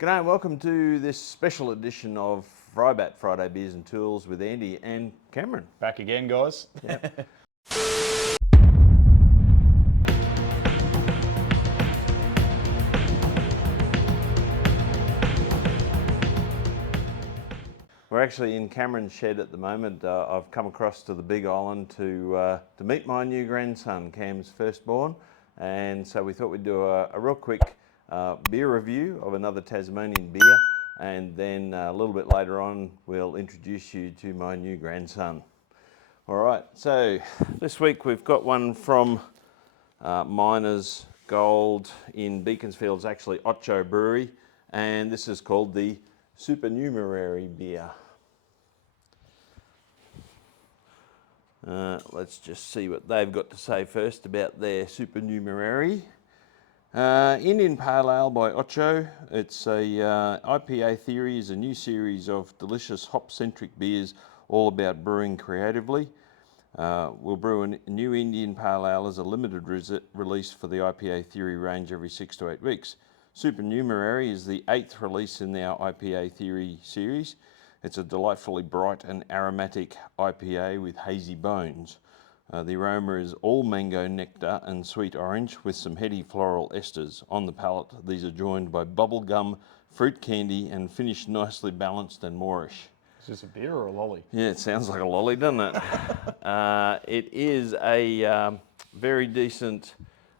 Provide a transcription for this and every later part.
G'day and welcome to this special edition of Fribat Friday Beers and Tools with Andy and Cameron. Back again, guys. Yep. We're actually in Cameron's shed at the moment. I've come across to the Big Island to meet my new grandson, Cam's firstborn, and so we thought we'd do a real quick beer review of another Tasmanian beer, and then a little bit later on we'll introduce you to my new grandson. All right, so this week we've got one from Miners Gold in Beaconsfield's actually Ocho Brewery, and this is called the Supernumerary beer. Let's just see what they've got to say first about their Supernumerary. Indian Pale Ale by Ocho. It's a IPA Theory is a new series of delicious hop-centric beers all about brewing creatively. We'll brew a new Indian Pale Ale as a limited release for the IPA Theory range every 6 to 8 weeks. Supernumerary is the 8th release in our IPA Theory series. It's a delightfully bright and aromatic IPA with hazy bones. The aroma is all mango nectar and sweet orange with some heady floral esters. On the palate, these are joined by bubblegum, fruit candy, and finished nicely balanced and moreish. Is this a beer or a lolly? Yeah, it sounds like a lolly, doesn't it? It is a very decent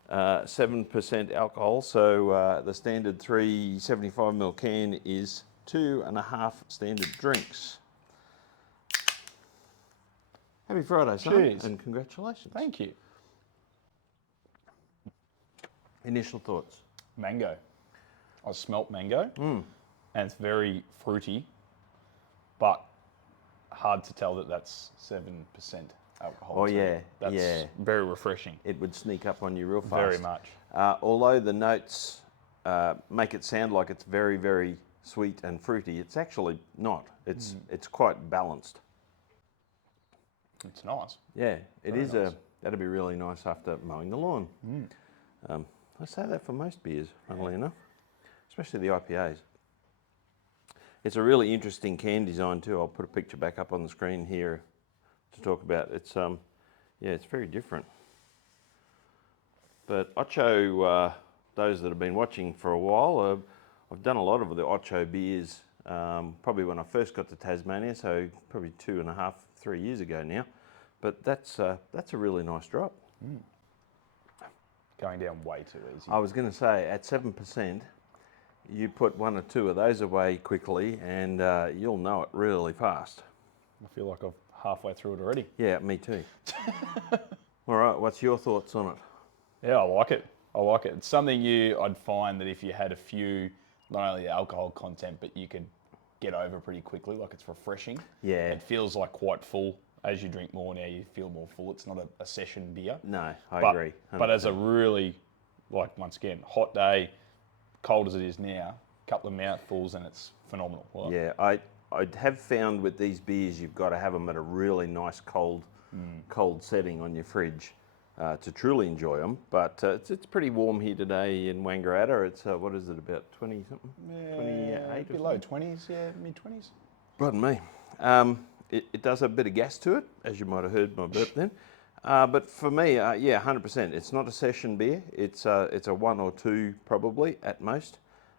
7% alcohol, so the standard 375ml can is 2.5 standard drinks. Happy Friday, son, Cheers. and congratulations. Thank you. Initial thoughts? Mango. I smelt mango, and it's very fruity, but hard to tell that that's 7% alcohol. Oh, yeah, That's yeah. very refreshing. It would sneak up on you real fast. Very much. Although the notes make it sound like it's very, very sweet and fruity, it's actually not. It's quite balanced. It's nice. Yeah, it Very is. nice. That'd be really nice after mowing the lawn. I say that for most beers, funnily enough, especially the IPAs. It's a really interesting can design too. I'll put a picture back up on the screen here to talk about. It's yeah, it's very different. But Ocho, those that have been watching for a while, I've done a lot of the Ocho beers. Probably when I first got to Tasmania, so probably 2.5, 3 years ago now. But that's a really nice drop. Going down way too easy. I was going to say, at 7%, you put 1 or 2 of those away quickly and you'll know it really fast. I feel like I've halfway through it already. Yeah, me too. All right, what's your thoughts on it? Yeah, I like it. I like it. It's something I'd find that if you had a few, not only the alcohol content, but you could get over pretty quickly. Like, it's refreshing. Yeah. It feels like quite full. As you drink more now, you feel more full. It's not a session beer. No, I agree. 100%. But as a really, like, once again, hot day, cold as it is now, couple of mouthfuls and it's phenomenal. Like, Yeah, I have found with these beers, you've got to have them at a really nice cold setting on your fridge to truly enjoy them. But it's pretty warm here today in Wangaratta. It's, what is it, about 20 something? Yeah, 28 or below something? 20s, yeah, mid-20s. Pardon me. It does have a bit of gas to it, as you might have heard my burp then. But for me, yeah, 100%. It's not a session beer. It's a 1 or 2 probably at most.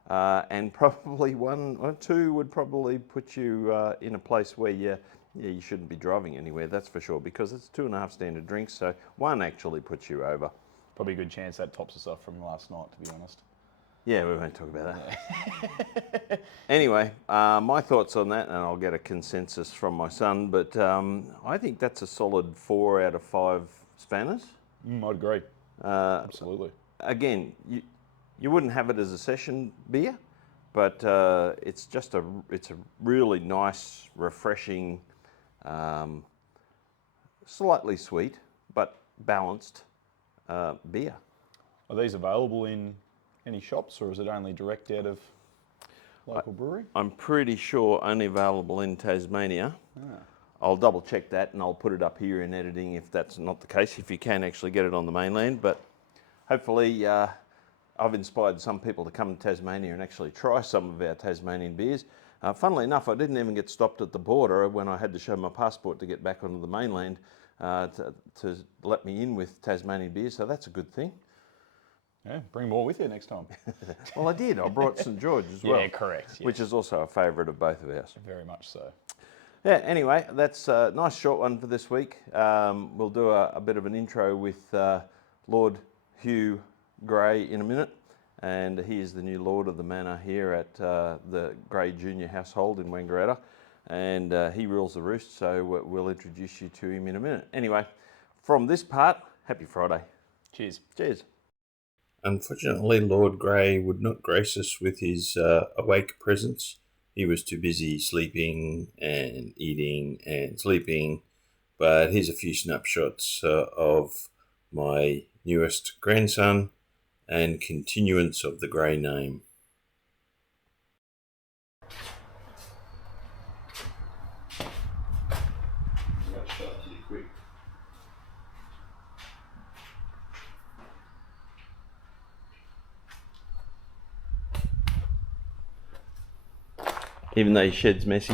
And probably 1 or 2 would probably put you in a place where you shouldn't be driving anywhere, that's for sure, because it's 2.5 standard drinks, so 1 actually puts you over. Probably a good chance that tops us off from last night, to be honest. Yeah, we won't talk about that. Anyway, my thoughts on that, and I'll get a consensus from my son, but I think that's a solid 4 out of 5 spanners. I'd agree. Absolutely. Again, you wouldn't have it as a session beer, but it's a really nice, refreshing, slightly sweet, but balanced beer. Are these available in any shops, or is it only direct out of local brewery? I'm pretty sure only available in Tasmania. I'll double check that and I'll put it up here in editing if that's not the case, if you can actually get it on the mainland. But hopefully I've inspired some people to come to Tasmania and actually try some of our Tasmanian beers. Funnily enough, I didn't even get stopped at the border when I had to show my passport to get back onto the mainland to let me in with Tasmanian beers, so that's a good thing. Yeah, bring more with you next time. Well, I did. I brought St George as well. Yeah, correct. Yes. Which is also a favourite of both of ours. Very much so. Yeah, anyway, that's a nice short one for this week. We'll do a bit of an intro with Lord Hugh Gray in a minute. And he is the new Lord of the Manor here at the Gray Junior household in Wangaratta. And he rules the roost, so we'll introduce you to him in a minute. Anyway, from this part, happy Friday. Cheers. Cheers. Unfortunately, Lord Gray would not grace us with his awake presence. He was too busy sleeping and eating and sleeping. But here's a few snapshots of my newest grandson and continuance of the Gray name. Even though your shed's messy.